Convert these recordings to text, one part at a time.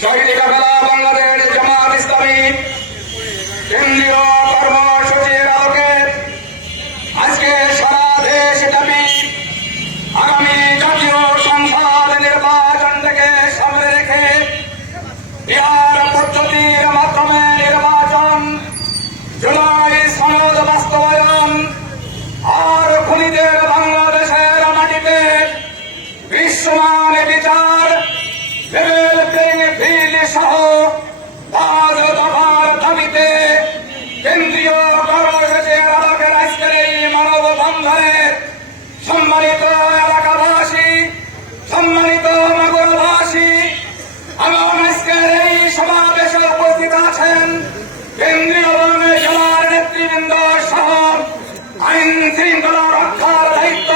শহীদ বাংলাদেশ জামাত ইসলামী কেন্দ্রীয় সম্মানিত এলাকাবাসী, সম্মানিত নগরবাসী এবং আজকের এই সমাবেশে উপস্থিত আছেন কেন্দ্রীয় এবং জেলার নেতৃবৃন্দ সহ আইন শৃঙ্খলা রক্ষার দায়িত্ব,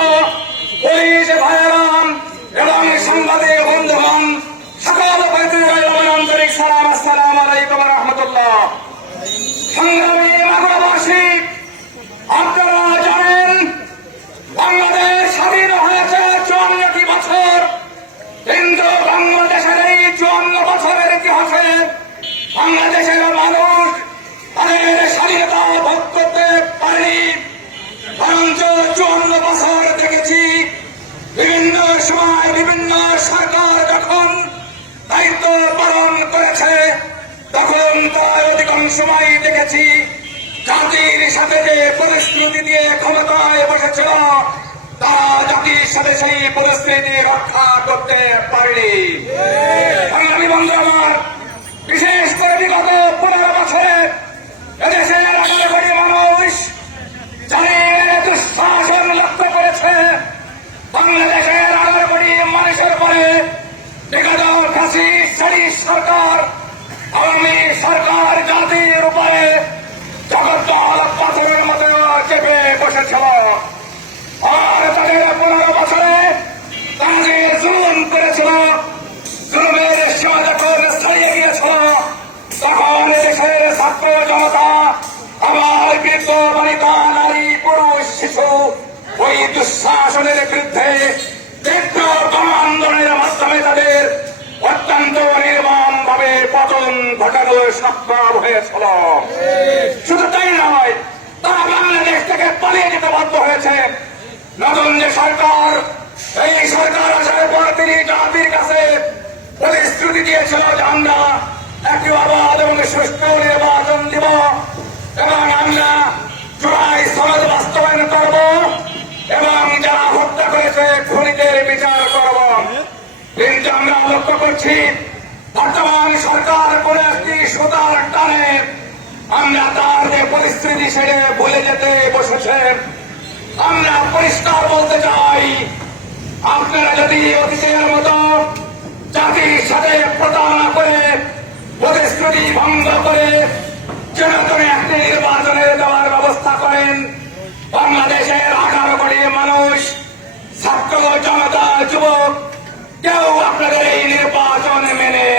পুলিশ ভাইরাম এবং সাংবাদিক বন্ধুগণ, সকল আন্তরিক সালাম, আসসালাম আলাইকুম রহমতুল্লাহ। সংগ্রামী বাংলাদেশের মানুষ তাদের স্বাধীনতা ভোগ করতে পারেনি। বরঞ্চ চুয়ান্ন বছর দেখেছি বিভিন্ন সময় বিভিন্ন সরকার যখন দায়িত্ব পালন করেছে তখন তার অধিকাংশ সময় দেখেছি জাতির সাথে যে পরিস্থিতি দিয়ে ক্ষমতায় বসেছিল তারা জাতির সাথে সেই পরিস্থিতি রক্ষা করতে পারেনি। সংগ্রামী বন্ধু আমার বাংলাদেশের আঠারো কোটি মানুষের পরে বিগত ফাঁসি সারি সরকার, আওয়ামী সরকার জাতির উপরে জগদ্দল পাথরের মতো চেপে বসেছিল। আর তাদের পনেরো বছরে তাদের জুলুম করেছিল। জুলুমের সীমা ছাড়িয়ে গিয়েছিল, তখন দেশের ছাত্র জনতা আবার বৃদ্ধ বনিতা নারী, পুরুষ, শিশু ওই দুঃশাসনের বিরুদ্ধে আন্দোলনের মাধ্যমে তাদের অত্যন্ত নির্মম ভাবে পতন ঘটানো সক্ষম হয়েছিল। শুধু তাই নয়, তারা বাংলাদেশ থেকে পালিয়ে যেতে বাধ্য হয়েছে। নতুন যে সরকার, এই সরকার আসার পর তিনি জাতির কাছে প্রতিশ্রুতি দিয়েছিল যে আমরা একটি অবাধ এবং সুষ্ঠু নির্বাচন দিব এবং আমরা জুলাই সনদ সমাপ্ত করছি, বর্তমান সরকার করে আসছি সুতার টানে আমরা তার যে পরিস্থিতি সেরে বলে যেতে বসেছেন আমরা পরিষ্কার বলতে চাই, আপনারা যদি অতীতের মতো জাতির সাথে প্রতারণা করে, প্রতিশ্রুতি ভঙ্গ করে যেন জনগণে একটি নির্বাচনে দেওয়ার ব্যবস্থা করেন, বাংলাদেশের আঠারো কোটি মানুষ, ছাত্র, জনতা, যুবক on a minute.